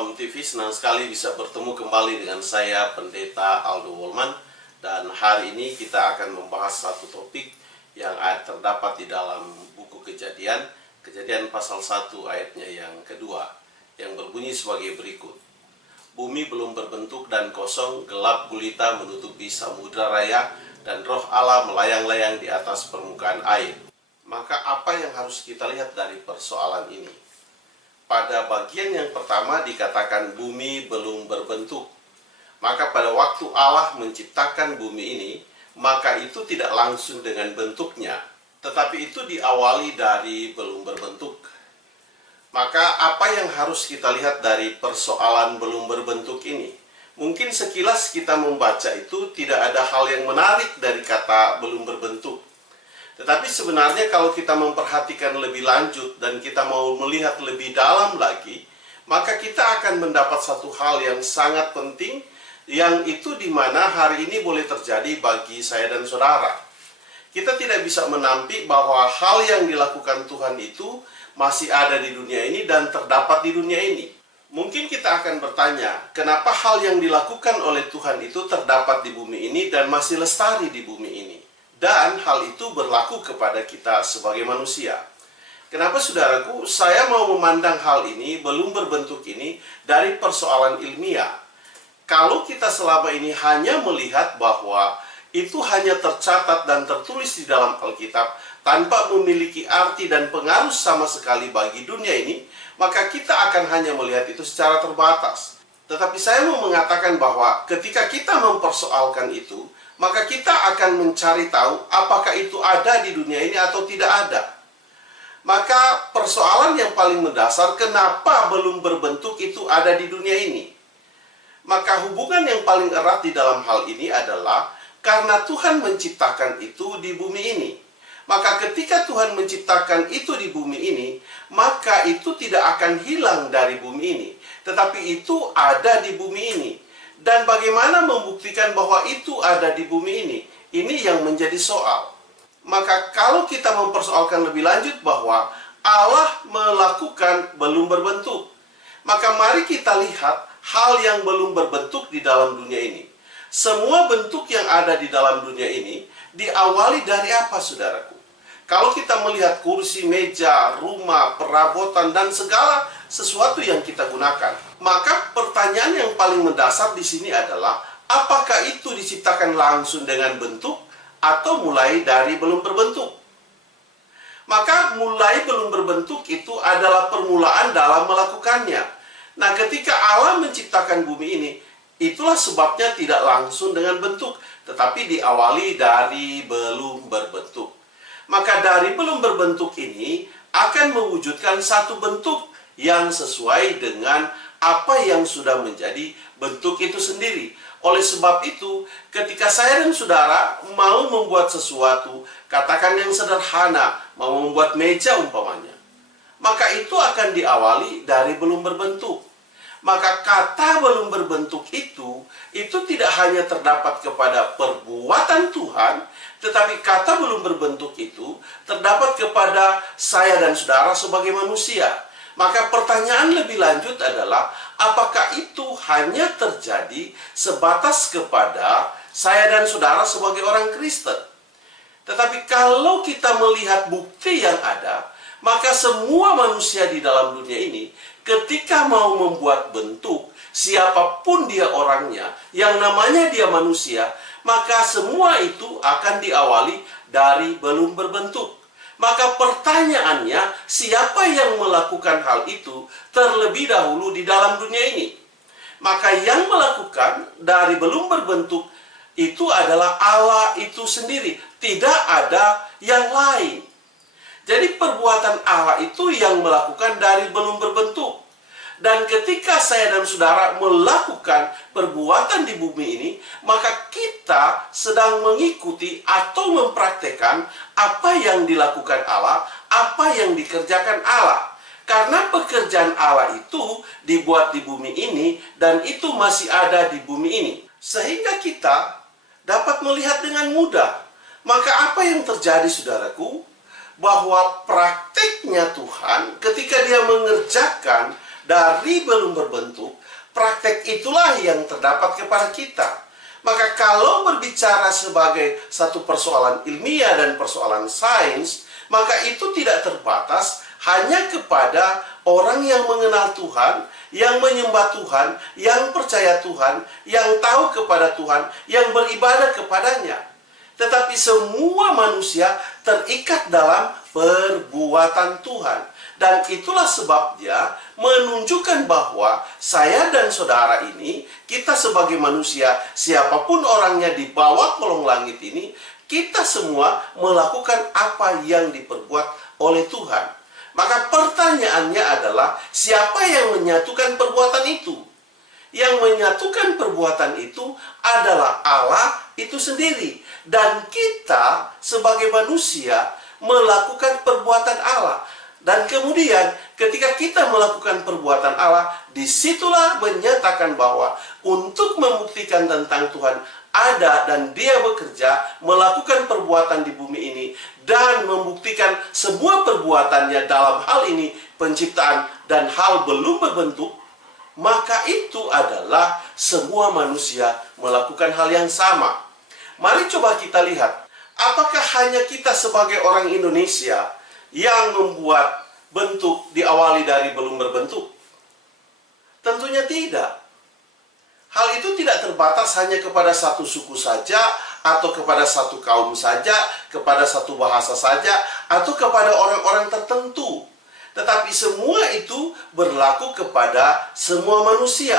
Shalom TV, senang sekali bisa bertemu kembali dengan saya, Pendeta Aldo Wolman. Dan hari ini kita akan membahas satu topik yang terdapat di dalam buku Kejadian, Kejadian pasal 1 ayatnya yang kedua, yang berbunyi sebagai berikut. Bumi belum berbentuk dan kosong, gelap gulita menutupi samudra raya, dan roh Allah melayang-layang di atas permukaan air. Maka apa yang harus kita lihat dari persoalan ini? Pada bagian yang pertama dikatakan bumi belum berbentuk. Maka pada waktu Allah menciptakan bumi ini, maka itu tidak langsung dengan bentuknya, tetapi itu diawali dari belum berbentuk. Maka apa yang harus kita lihat dari persoalan belum berbentuk ini? Mungkin sekilas kita membaca itu tidak ada hal yang menarik dari kata belum berbentuk. Tetapi sebenarnya kalau kita memperhatikan lebih lanjut dan kita mau melihat lebih dalam lagi, maka kita akan mendapat satu hal yang sangat penting, yang itu dimana hari ini boleh terjadi bagi saya dan saudara. Kita tidak bisa menampik bahwa hal yang dilakukan Tuhan itu masih ada di dunia ini dan terdapat di dunia ini. Mungkin kita akan bertanya, kenapa hal yang dilakukan oleh Tuhan itu terdapat di bumi ini dan masih lestari di bumi ini? Dan hal itu berlaku kepada kita sebagai manusia. Kenapa saudaraku, saya mau memandang hal ini, belum berbentuk ini, dari persoalan ilmiah. Kalau kita selama ini hanya melihat bahwa itu hanya tercatat dan tertulis di dalam Alkitab, tanpa memiliki arti dan pengaruh sama sekali bagi dunia ini, maka kita akan hanya melihat itu secara terbatas. Tetapi saya mau mengatakan bahwa ketika kita mempersoalkan itu, maka kita akan mencari tahu apakah itu ada di dunia ini atau tidak ada. Maka persoalan yang paling mendasar, kenapa belum berbentuk itu ada di dunia ini? Maka hubungan yang paling erat di dalam hal ini adalah karena Tuhan menciptakan itu di bumi ini. Maka ketika Tuhan menciptakan itu di bumi ini, maka itu tidak akan hilang dari bumi ini, tetapi itu ada di bumi ini. Dan bagaimana membuktikan bahwa itu ada di bumi ini? Ini yang menjadi soal. Maka kalau kita mempersoalkan lebih lanjut bahwa Allah melakukan belum berbentuk, maka mari kita lihat hal yang belum berbentuk di dalam dunia ini. Semua bentuk yang ada di dalam dunia ini diawali dari apa, saudaraku? Kalau kita melihat kursi, meja, rumah, perabotan, dan segala sesuatu yang kita gunakan, maka pertanyaan yang paling mendasar di sini adalah, apakah itu diciptakan langsung dengan bentuk atau mulai dari belum berbentuk? Maka mulai belum berbentuk itu adalah permulaan dalam melakukannya. Nah, ketika Allah menciptakan bumi ini, itulah sebabnya tidak langsung dengan bentuk, tetapi diawali dari belum berbentuk. Maka dari belum berbentuk ini akan mewujudkan satu bentuk yang sesuai dengan apa yang sudah menjadi bentuk itu sendiri. Oleh sebab itu, ketika saya dan saudara mau membuat sesuatu, katakan yang sederhana, mau membuat meja umpamanya, maka itu akan diawali dari belum berbentuk. Maka kata belum berbentuk itu tidak hanya terdapat kepada perbuatan Tuhan, tetapi kata belum berbentuk itu terdapat kepada saya dan saudara sebagai manusia. Maka pertanyaan lebih lanjut adalah, apakah itu hanya terjadi sebatas kepada saya dan saudara sebagai orang Kristen? Tetapi kalau kita melihat bukti yang ada, maka semua manusia di dalam dunia ini, ketika mau membuat bentuk, siapapun dia orangnya, yang namanya dia manusia, maka semua itu akan diawali dari belum berbentuk. Maka pertanyaannya, siapa yang melakukan hal itu terlebih dahulu di dalam dunia ini? Maka yang melakukan dari belum berbentuk itu adalah Allah itu sendiri. Tidak ada yang lain. Jadi perbuatan Allah itu yang melakukan dari belum berbentuk. Dan ketika saya dan saudara melakukan perbuatan di bumi ini, maka kita sedang mengikuti atau mempraktekkan apa yang dilakukan Allah, apa yang dikerjakan Allah. Karena pekerjaan Allah itu dibuat di bumi ini, dan itu masih ada di bumi ini. Sehingga kita dapat melihat dengan mudah. Maka apa yang terjadi, saudaraku? Bahwa praktiknya Tuhan ketika dia mengerjakan dari belum berbentuk, praktek itulah yang terdapat kepada kita. Maka kalau berbicara sebagai satu persoalan ilmiah dan persoalan sains, maka itu tidak terbatas hanya kepada orang yang mengenal Tuhan, yang menyembah Tuhan, yang percaya Tuhan, yang tahu kepada Tuhan, yang beribadah kepadanya. Tetapi semua manusia terikat dalam perbuatan Tuhan. Dan itulah sebabnya menunjukkan bahwa saya dan saudara ini, kita sebagai manusia, siapapun orangnya di bawah kolong langit ini, kita semua melakukan apa yang diperbuat oleh Tuhan. Maka pertanyaannya adalah, siapa yang menyatukan perbuatan itu? Yang menyatukan perbuatan itu adalah Allah itu sendiri. Dan kita sebagai manusia melakukan perbuatan Allah. Dan kemudian ketika kita melakukan perbuatan Allah, disitulah menyatakan bahwa untuk membuktikan tentang Tuhan ada dan Dia bekerja melakukan perbuatan di bumi ini dan membuktikan semua perbuatannya dalam hal ini penciptaan dan hal belum berbentuk, maka itu adalah semua manusia melakukan hal yang sama. Mari coba kita lihat, apakah hanya kita sebagai orang Indonesia yang membuat bentuk diawali dari belum berbentuk? Tentunya tidak. Hal itu tidak terbatas hanya kepada satu suku saja, atau kepada satu kaum saja, kepada satu bahasa saja, atau kepada orang-orang tertentu. Tetapi semua itu berlaku kepada semua manusia.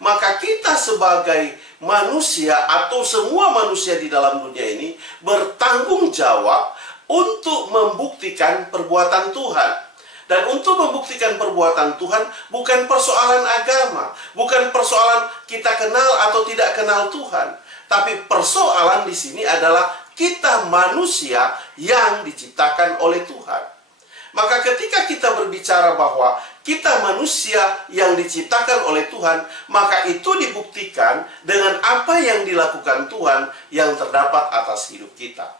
Maka kita sebagai manusia atau semua manusia di dalam dunia ini bertanggung jawab untuk membuktikan perbuatan Tuhan. Dan untuk membuktikan perbuatan Tuhan bukan persoalan agama, bukan persoalan kita kenal atau tidak kenal Tuhan, tapi persoalan di sini adalah kita manusia yang diciptakan oleh Tuhan. Maka ketika kita berbicara bahwa kita manusia yang diciptakan oleh Tuhan, maka itu dibuktikan dengan apa yang dilakukan Tuhan yang terdapat atas hidup kita.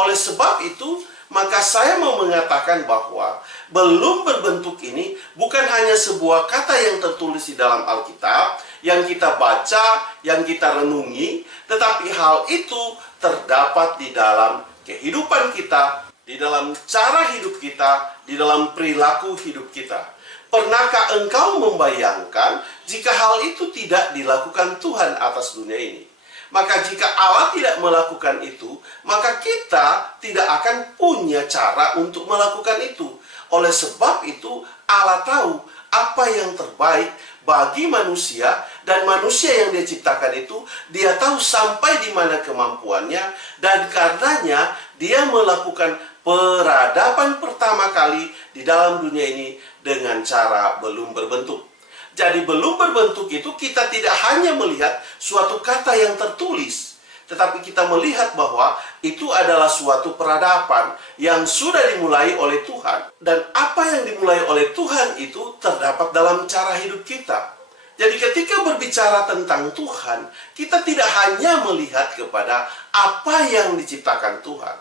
Oleh sebab itu, maka saya mau mengatakan bahwa belum berbentuk ini bukan hanya sebuah kata yang tertulis di dalam Alkitab, yang kita baca, yang kita renungi, tetapi hal itu terdapat di dalam kehidupan kita, di dalam cara hidup kita, di dalam perilaku hidup kita. Pernahkah engkau membayangkan jika hal itu tidak dilakukan Tuhan atas dunia ini? Maka jika Allah tidak melakukan itu, maka kita tidak akan punya cara untuk melakukan itu. Oleh sebab itu, Allah tahu apa yang terbaik bagi manusia, dan manusia yang Dia ciptakan itu, Dia tahu sampai di mana kemampuannya, dan karenanya Dia melakukan peradaban pertama kali di dalam dunia ini dengan cara belum berbentuk. Jadi belum berbentuk itu kita tidak hanya melihat suatu kata yang tertulis, tetapi kita melihat bahwa itu adalah suatu peradaban yang sudah dimulai oleh Tuhan. Dan apa yang dimulai oleh Tuhan itu terdapat dalam cara hidup kita. Jadi ketika berbicara tentang Tuhan, kita tidak hanya melihat kepada apa yang diciptakan Tuhan,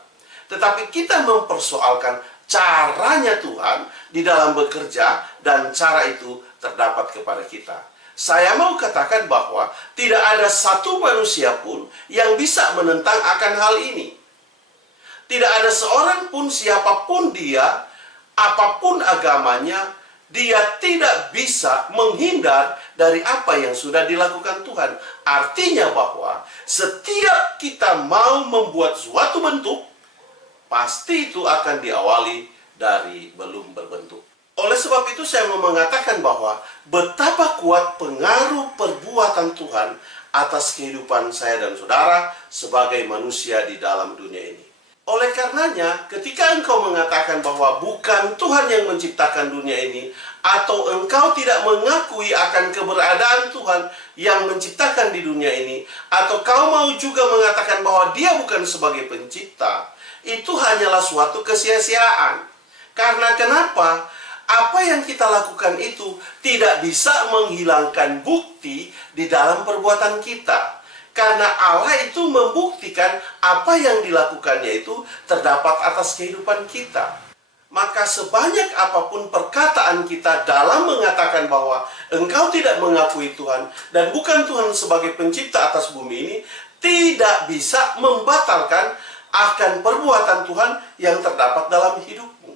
tetapi kita mempersoalkan caranya Tuhan di dalam bekerja, dan cara itu terdapat kepada kita. Saya mau katakan bahwa tidak ada satu manusia pun yang bisa menentang akan hal ini. Tidak ada seorang pun, siapapun dia, apapun agamanya, dia tidak bisa menghindar dari apa yang sudah dilakukan Tuhan. Artinya bahwa setiap kita mau membuat suatu bentuk, pasti itu akan diawali dari belum berbentuk. Oleh sebab itu saya mau mengatakan bahwa betapa kuat pengaruh perbuatan Tuhan atas kehidupan saya dan saudara sebagai manusia di dalam dunia ini. Oleh karenanya, ketika engkau mengatakan bahwa bukan Tuhan yang menciptakan dunia ini, atau engkau tidak mengakui akan keberadaan Tuhan yang menciptakan di dunia ini, atau kau mau juga mengatakan bahwa Dia bukan sebagai pencipta, itu hanyalah suatu kesia-siaan. Karena kenapa? Apa yang kita lakukan itu tidak bisa menghilangkan bukti di dalam perbuatan kita. Karena Allah itu membuktikan apa yang dilakukannya itu terdapat atas kehidupan kita. maka sebanyak apapun perkataan kita dalam mengatakan bahwa engkau tidak mengakui Tuhan dan bukan Tuhan sebagai pencipta atas bumi ini, tidak bisa membatalkan akan perbuatan Tuhan yang terdapat dalam hidupmu.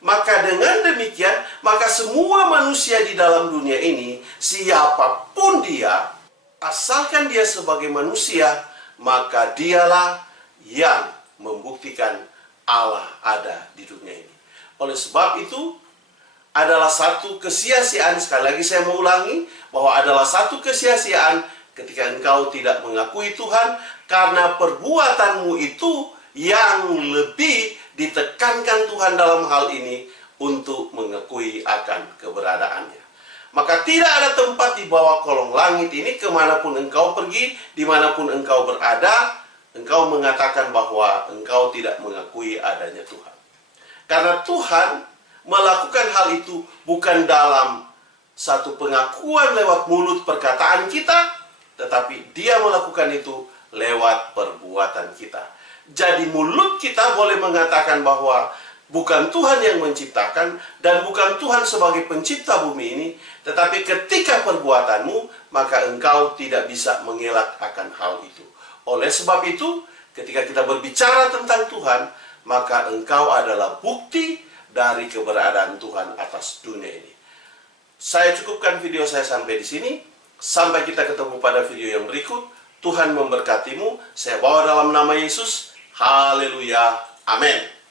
Maka dengan demikian, maka semua manusia di dalam dunia ini, siapapun dia, asalkan dia sebagai manusia, maka dialah yang membuktikan Allah ada di dunia ini. Oleh sebab itu, adalah satu kesia-siaan, sekali lagi saya mau ulangi, bahwa adalah satu kesia-siaan ketika engkau tidak mengakui Tuhan, karena perbuatanmu itu yang lebih ditekankan Tuhan dalam hal ini untuk mengakui akan keberadaannya. Maka tidak ada tempat di bawah kolong langit ini, kemanapun engkau pergi, dimanapun engkau berada, engkau mengatakan bahwa engkau tidak mengakui adanya Tuhan. Karena Tuhan melakukan hal itu bukan dalam satu pengakuan lewat mulut perkataan kita, tetapi dia melakukan itu lewat perbuatan kita. Jadi mulut kita boleh mengatakan bahwa bukan Tuhan yang menciptakan dan bukan Tuhan sebagai pencipta bumi ini, tetapi ketika perbuatanmu, maka engkau tidak bisa mengelak akan hal itu. Oleh sebab itu, ketika kita berbicara tentang Tuhan, maka engkau adalah bukti dari keberadaan Tuhan atas dunia ini. Saya cukupkan video saya sampai di sini. Sampai kita ketemu pada video yang berikut. Tuhan memberkatimu. Saya bawa dalam nama Yesus. Haleluya. Amin.